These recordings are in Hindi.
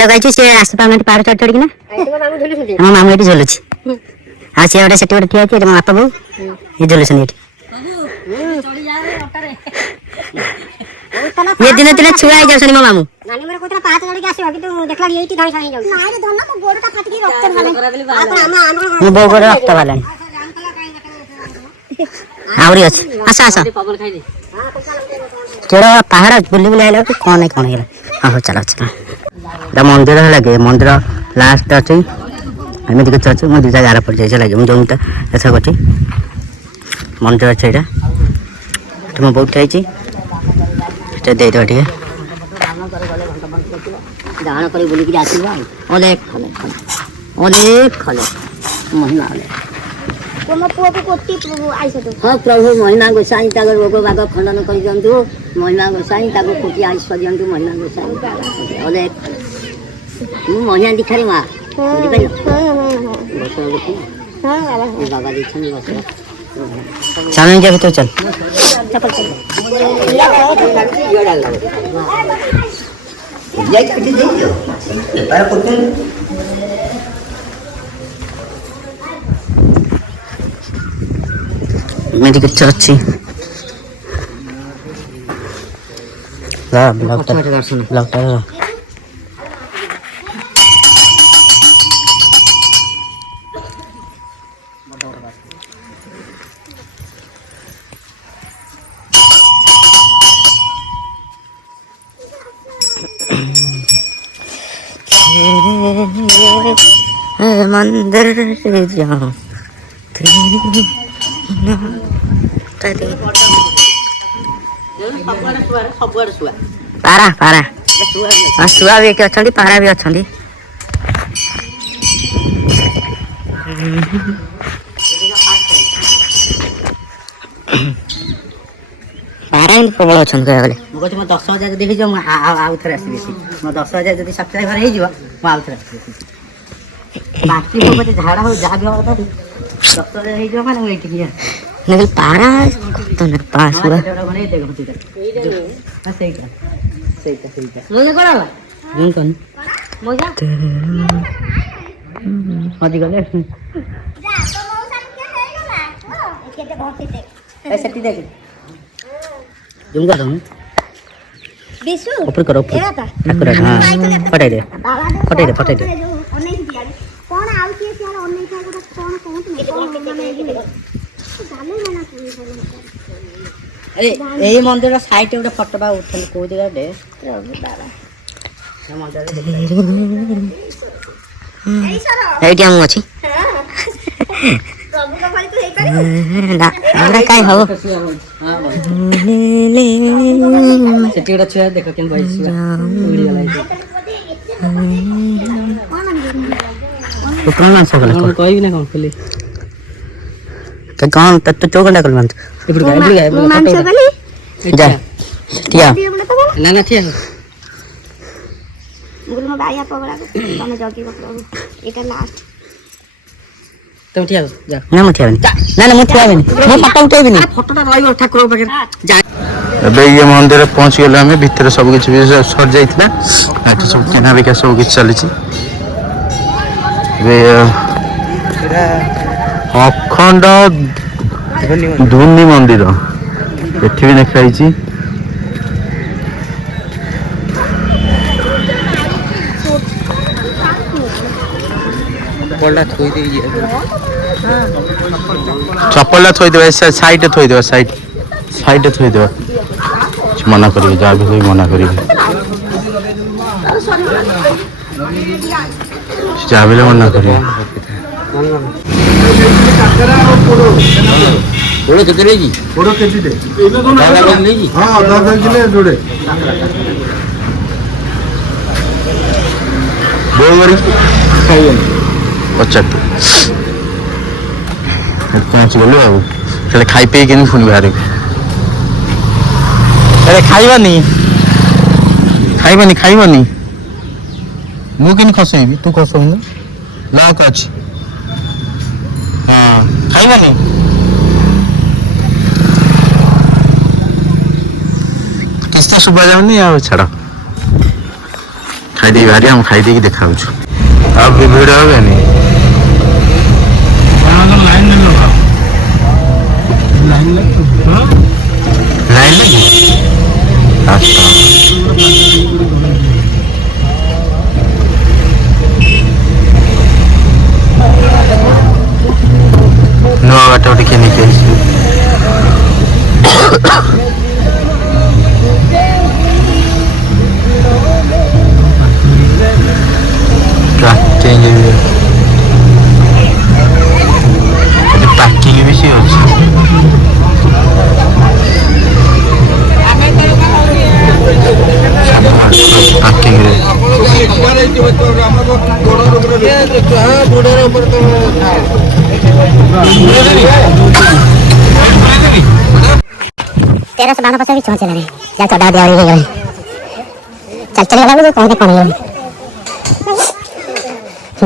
लगाई से रास्ता पाउन पार चढ़ चढ़ कि ना मामू ये झुलुची हाँ सी गोटे से ठिया अच्छे मो बापा बो ये झुलुन ये दिन दिन छुआ हो जाऊँ मो मामू नानी मेरे कोतरा पात चढ़ के आसीबा किंतु देखला एठी धई सही जाऊ नाइ रे धन मो गोड़टा फाटी के रक्त गले मो बो गोड़ रक्त बालानी आवरी अछि आसा आसा केड़ा पहाड़ बुली बुली आइला कि कोन हेला हां चलो चलो दा मंदिर है लगे मंदिर लास्ट अछि एमे दिके चर्च मो दिजा जारा पड़ जाय लगे मु जोंटा ऐसा गठी मंदिर अछि एटा तुम बहुत खाइची ते दे दो ठीक दान करी बोली कि आसीबा अनेक खले महिमा आले कोन पुओ को कोटी आइसो तो हां प्रभु महिमा गोसाई तागर रोग बाग खंडन करि जंतु महिमा गोसाई ताको कोटी आइसो जंतु महिमा गोसाई अनेक मु महिमा दिखारी मा बुझि पाइलो हां बाबा दिखनी बस चल जा तो चल चप्पल चल ये कटी दे दियो पर कुछ मेरी कुछ अच्छी ला ब्लॉक मंदिर जाओ पारा पारा शुआ भी अच्छा पारा भी अच्छा पारा ही प्रबल अच्छा कह गले मुझे 10,000 देखी जो आउ थे आसबी मो 10,000 जब सब्सक्राइबर हो आउ थे बाकी मो पे झाड़ा हो जा भी हो 10,000 हो माने वेट किया नहीं पारा तो ना पास हुआ बने देखो ठीक है सही मुझे कोला जून कौन मोजा मजी गले जा तो मौसा के हे गला केते भक्ति देख ऐसे टी देख जूंगा दो बिसु ऊपर करो ऊपर हां फटाई दे ओने दिया कोन आउ के सियार ओने का कोन कोन अरे यही मंदिर साइड में फोटो बा उठल को जगह दे एटी हम अछि प्रभु का भाई तो हे करे ना हमरा काय हो सेटी उडा छुआ देखो केन भाई छुआ उड़ी गला तो कौन सकल को कोई भी ना कौन खली तो कौन तो चौकंडा कल मंत इबड़ मान सकली जा टिया ना ना टिया गुरु में बाया पगड़ा को तमे जगी को प्रभु एटा लास्ट तुम टिया जा ना मत ना ना मत आवे मो फोटो उठेबी नहीं फोटोटा रहइबो ठाकुर बगे जा एबे ये मंदिर पहुंच गेल हमें भीतर सब कुछ भी सर जाइतला एट सब केना बिका सब कुछ चली छी वे अखंड धुनी मंदिर एठी भी देखाई छी बोलडा थोई दे ये चप्पल थोई देबे साइड थोई देबे साइड थोई देबे मना करिए जा भी मना करिए जा भी मना करिए थोड़े कितने की फोटो खींची दे नहीं जी हां 10 किलो जोड़े बोल खाइए अच्छा पहुंच गलो आ खाई पे कि पुणी बाहर अरे खाइबानी मु कि खसैबी तू खसौ ना लॉक अच्छी हाँ खाइबानी किस्ता सुबह जाऊनी आ छाड़ ଖାଇଦେଇ ବାହାରି ଆମେ ଖାଇଦେଇକି ଦେଖାଉଛୁ। ଆଉ ବି ଭିଡ଼ ହବେନି। ଲାଇନ୍ ଲାଗି ଆଚ୍ଛା ନୂଆ ବାଟ ଟିକେ ନେଇକି ଆସିବୁ। ପାର୍କିଂ ବେଶୀ ଅଛି। ପାର୍କିଂରେ तेरा से बाना पसा भी चौंच लगे या चढ़ा दिया और ये गए चल चल लगा तो कौन कौन है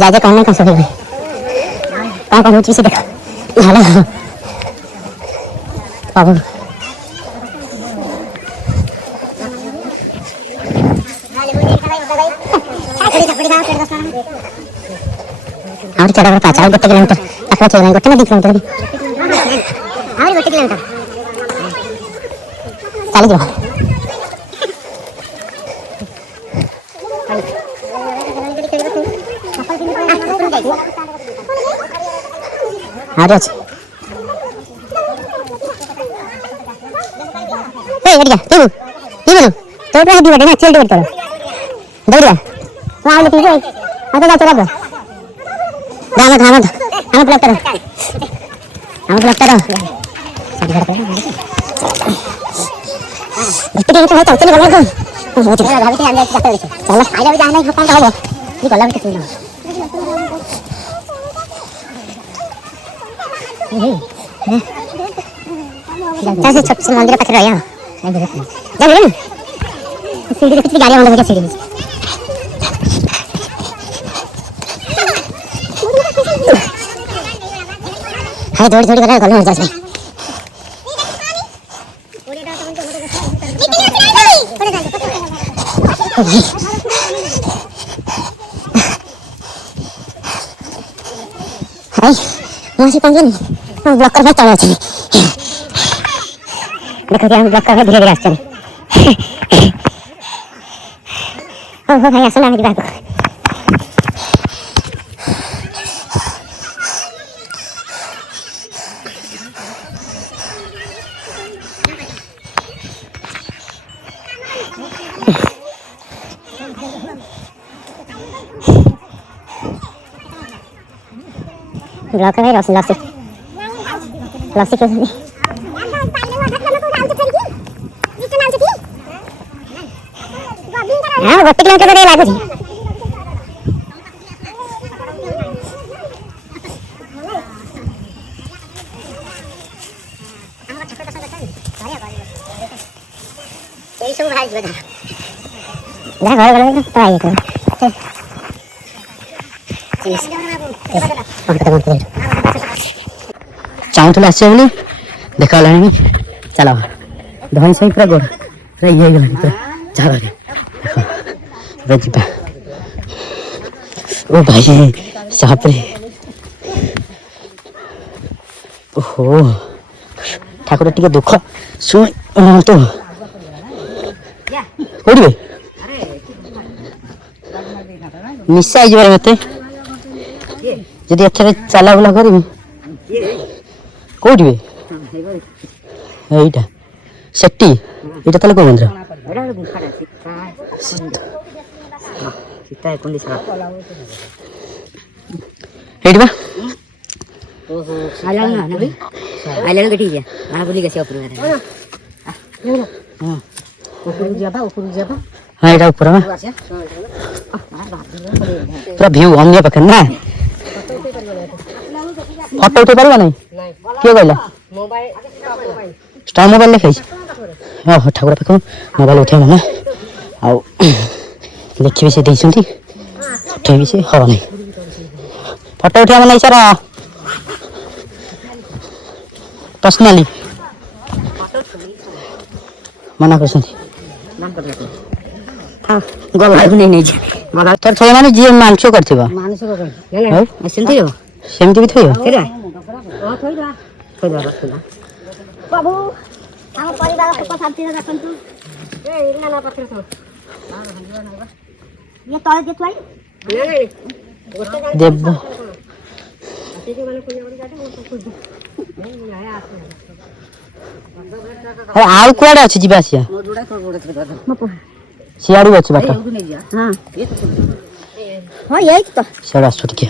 जाजे कौन कौन सो गए कौन कौन चीज देखो हेलो बाबू और चढ़ा कर 5 गोटे किलोमीटर पाखा चल गोटे ना 2 किलोमीटर और गोटे किलोमीटर चल जा आरे अच्छा ए बढ़िया तू बोलो तो पे दी बटे ना चल दे करो दौड़ वहां लेके गए आ तो चला दो जाना थामा तो हम ब्लॉक करो बेटे के तो चल गला को हो चला भाभी के अंदर जाते चल आजा भी जाना है कौन का हो ये गला भी सुन जैसे छोटे से मंदिर पास रहा जा रे सीढ़ी कितनी गाड़ी वाला है सीढ़ी हाय थोड़ी थोड़ी करा गला हो जाए हाय वहां से पंगन हम ब्लॉक कर चला चले देखो क्या हम ब्लॉक कर धीरे धीरे आस चले हो भाई असला मेरी बात ब्लॉक है लॉसी लॉसी क्यों नहीं हां गोटे किलोमीटर रे लागो छी यही सब भाई बता ना घर घर तो आइए तो चाहूला आस देखा चल धई सही पूरा गोड़ पूरा ये पूरा झाड़ जा ओ भाई सापरे ओहो ठाकुर टिके दुख शुण तो कोड़ी निशा आई जबार मत जदि एथरे चला बुला करी कोड़ी एटा सेट्टी एटा तले को मंदिर सीता कोंडी सा एडी बा ओहो आला ना भाई आला के ठीक है आ बोली के से ऊपर में हां ऊपर जाबा हां एटा ऊपर में पूरा व्यू अन्य पकड़ ना फोटो उठे पारबा नहीं के कहला मोबाइल स्टार मोबाइल ले खाई हां ठाकुर पाख मोबाइल उठे ना आ देखिए से देइसंती उठे से हो नहीं फोटो उठे हम नहीं सर पर्सनली मना करसंती ଗଲାକୁ ନେଇ ନେଇଛି ତୋର ଥରେ ମାନେ ଯିଏ ମାଂସ କରିଥିବ ମାନସ ଆଉ ସେମିତି ହବ ସେମିତି ବି ଥୋଇବ ବାବୁ ଆମ ପରିବାର ସୁଖ ଶାନ୍ତିରେ ରଖନ୍ତୁ ଇଏ ତଳେ ଯେ ଥୁଆଇ ଦେବ ଆଉ କୁଆଡେ ଅଛି ଯିବା ଆସିବା ସିଆଡୁ ଅଛି ବାଟ ହଁ ଏଇଠି ତ ସିଆଡୁ ଆସୁ ଟିକେ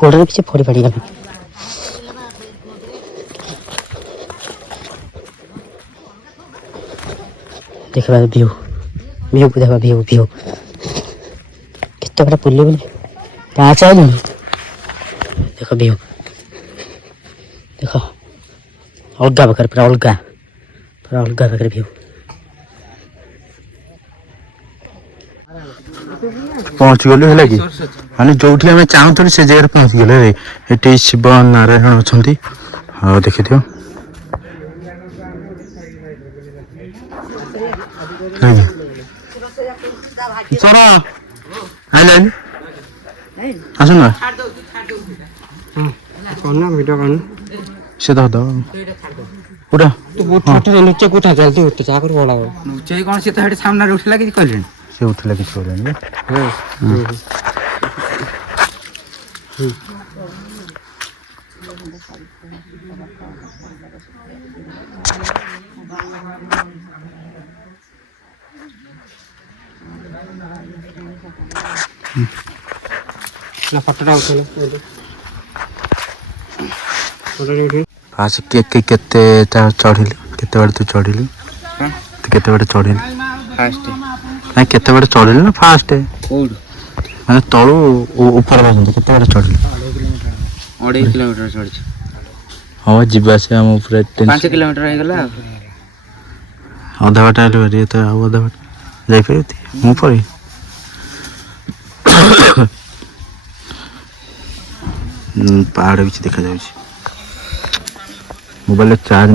ଗୋଡରେ କିଛି ଫୋଡି ଫାଡିଗଲା ଦେଖିବା ଭିଉ ଭିଉକୁ ଦେଖ ଭିଉ କେତେ ବଡ଼ ବୁଲି ବୁଲି ପାଞ୍ଚ ଆଇଲୁଣି ଦେଖ ଭିଉ ଦେଖ ଅଲଗା ପ୍ରକାର ପୁରା ଅଲଗା ପ୍ରକାର ଭିଉ ପହଞ୍ଚିଗଲୁ ହେଲା କି ମାନେ ଯୋଉଠି ଆମେ ଚାହୁଁଥିଲୁ ସେ ଜାଗାରେ ପହଞ୍ଚିଗଲେ ଏଠି ଶିବ ନାରାୟଣ ଅଛନ୍ତି ଆଉ ଦେଖିଥିବ ଚର ଆଇଲେ ଆସୁନ ସେ ଦବ ପୁରା ଲୁଚେ କୋଠା ଜଲ୍ଦି ଉଠେ ଚାକରୁ ବଳା ଲୁଚେ କ'ଣ ସେ ତ ସେଠି ସାମ୍ନାରେ ଉଠିଲା କିଛି କହିଲେଣି ସେ ଉଠିଲା କିଛି କହିଲେନି ଫଟୋଟା ଉଠେଇଲେ ଫାଷ୍ଟ କେତେ ଚଢ଼ିଲୁ କେତେ ବାଟ ତୁ ଚଢ଼ିଲୁ ତୁ କେତେ ବାଟ ଚଢ଼ିଲୁ ଫାଷ୍ଟ ନାଇଁ କେତେ ବାଟ ଚଢ଼ିଲୁ ନା ଫାଷ୍ଟ କୋଉଠୁ ମାନେ ତଳୁ ଉପର ପର୍ଯ୍ୟନ୍ତ କେତେ ବାଟ ଚଢ଼ିଲୁ 2.5 କିଲୋମିଟର ଚଢ଼ିଛି ହଁ ଯିବା ଆସିବା ଆମ ପୁରା 5 କିଲୋମିଟର ହେଇଗଲା ଅଧା ବାଟ ଆଇଲୁ ଭାରି ତ ଆଉ ଅଧା ବାଟ ଯାଇପାରିବି ମୁଁ ପଳେଇ ପାହାଡ଼ କିଛି ଦେଖାଯାଉଛି ମୋବାଇଲରେ ଚାର୍ଜ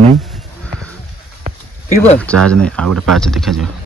ନାହିଁ ଆଉ ଗୋଟେ ପାହାଚ ଦେଖାଯିବ